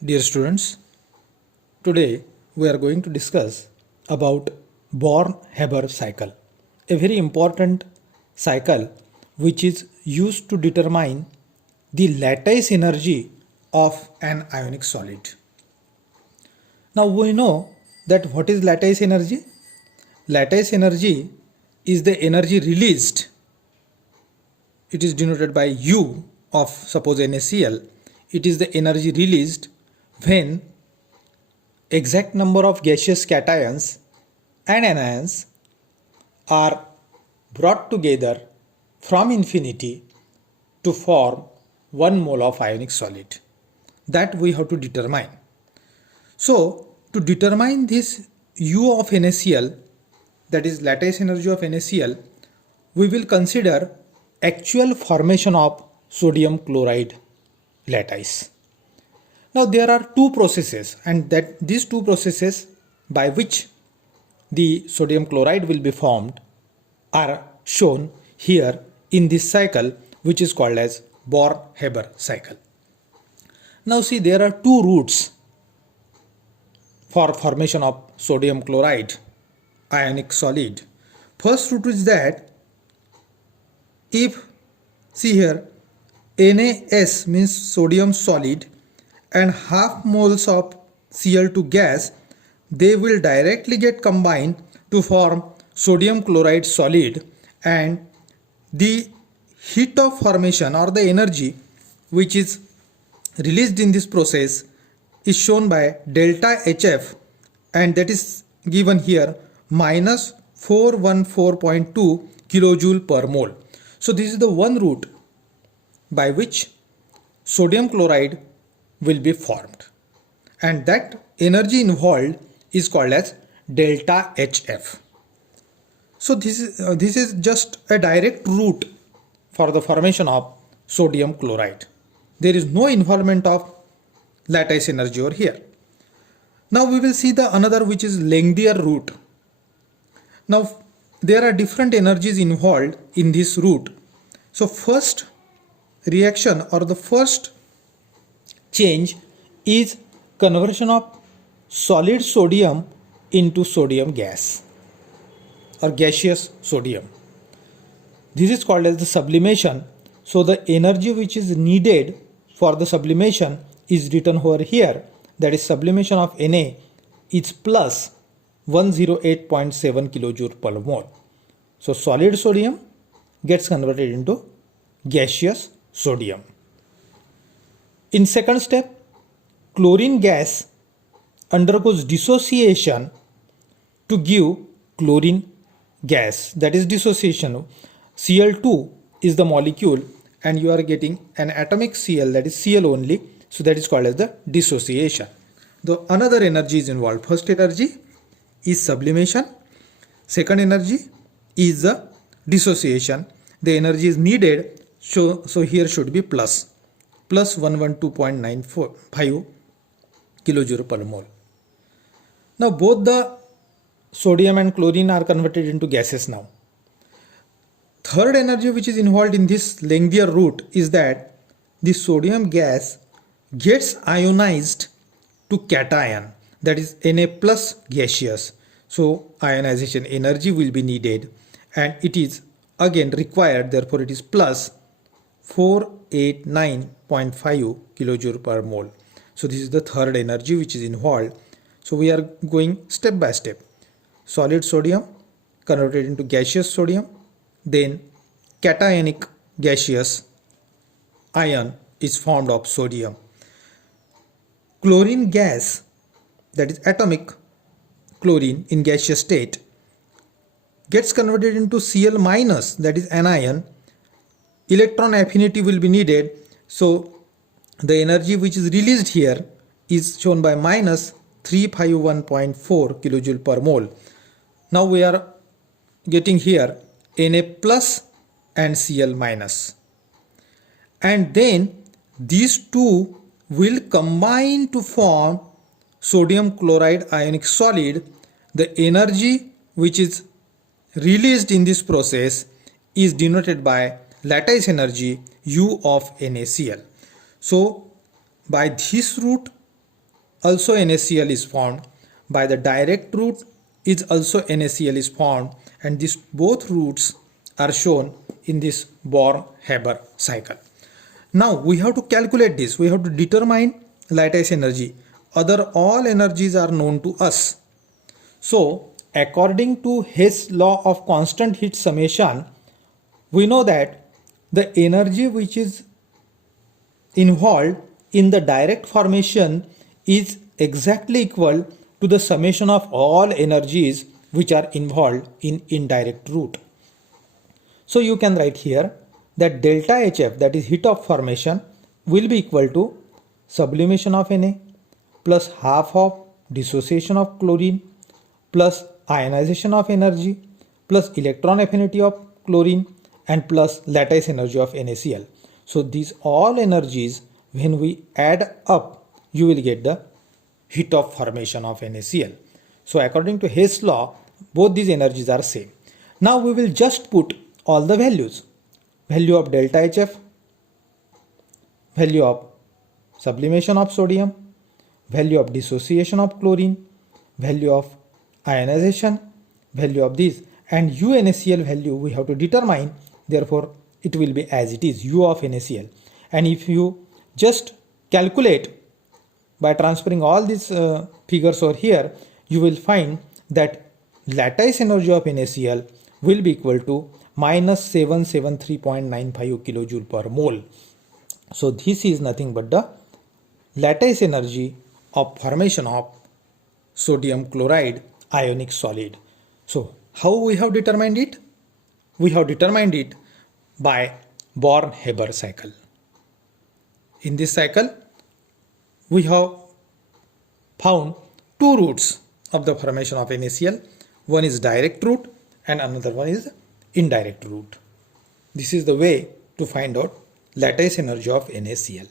Dear students, today we are going to discuss about Born-Haber cycle, a very important cycle which is used to determine the lattice energy of an ionic solid. Now we know that what is lattice energy? Lattice energy is the energy released. It is denoted by U of suppose NaCl. It is the energy released when exact number of gaseous cations and anions are brought together from infinity to form 1 mole of ionic solid. That we have to determine. So to determine this U of NaCl, that is lattice energy of NaCl, we will consider actual formation of sodium chloride lattice. Now there are two processes, and that these two processes by which the sodium chloride will be formed are shown here in this cycle, which is called as Born-Haber cycle. Now see, there are two routes for formation of sodium chloride ionic solid. First route is that if, see here, NaS means sodium solid and half moles of Cl2 gas, they will directly get combined to form sodium chloride solid, and the heat of formation or the energy which is released in this process is shown by delta HF, and that is given here minus 414.2 kilojoule per mole. So this is the one route by which sodium chloride will be formed, and that energy involved is called as delta HF. So this is just a direct route for the formation of sodium chloride. There is no involvement of lattice energy over here. Now we will see the another, which is lengthier route. Now there are different energies involved in this route. So first reaction or the first change is conversion of solid sodium into sodium gas or gaseous sodium. This is called as the sublimation. So the energy which is needed for the sublimation is written over here, that is sublimation of Na is plus 108.7 kilojoule per mole. So solid sodium gets converted into gaseous sodium. In second step, chlorine gas undergoes dissociation to give chlorine gas, that is dissociation. Cl2 is the molecule and you are getting an atomic Cl, that is Cl only, so that is called as the dissociation. The another energy is involved. First energy is sublimation, second energy is the dissociation. The energy is needed, so here should be plus 112.95 kilojoule per mole. Now both the sodium and chlorine are converted into gases now. Third energy which is involved in this lengthier route is that the sodium gas gets ionized to cation, that is Na plus gaseous. So ionization energy will be needed and it is again required, therefore it is plus 489.5 kilojoule per mole. So this is the third energy which is involved. So we are going step by step. Solid sodium converted into gaseous sodium, then cationic gaseous ion is formed of sodium. Chlorine gas, that is atomic chlorine in gaseous state, gets converted into Cl minus, that is anion. Electron affinity will be needed, so the energy which is released here is shown by minus 351.4 kilojoule per mole. Now we are getting here Na plus and Cl minus, and then these two will combine to form sodium chloride ionic solid. The energy which is released in this process is denoted by lattice energy U of NaCl. So by this route also NaCl is formed. By the direct route is also NaCl is formed, and these both routes are shown in this Born-Haber cycle. Now we have to calculate this. We have to determine lattice energy. Other all energies are known to us. So according to Hess law of constant heat summation, we know that the energy which is involved in the direct formation is exactly equal to the summation of all energies which are involved in indirect route. So you can write here that delta HF, that is heat of formation, will be equal to sublimation of Na plus half of dissociation of chlorine plus ionization of energy plus electron affinity of chlorine and plus lattice energy of NaCl. So these all energies, when we add up, you will get the heat of formation of NaCl. So according to Hess law, both these energies are same. Now we will just put all the values. Value of delta HF, value of sublimation of sodium, value of dissociation of chlorine, value of ionization, value of this, and UNaCl value we have to determine. Therefore it will be as it is, U of NaCl. And if you just calculate by transferring all these figures over here, you will find that lattice energy of NaCl will be equal to minus 773.95 kilojoule per mole. So this is nothing but the lattice energy of formation of sodium chloride ionic solid. So how we have determined it? We have determined it by Born-Haber cycle. In this cycle, we have found two routes of the formation of NaCl. One is direct route and another one is indirect route. This is the way to find out lattice energy of NaCl.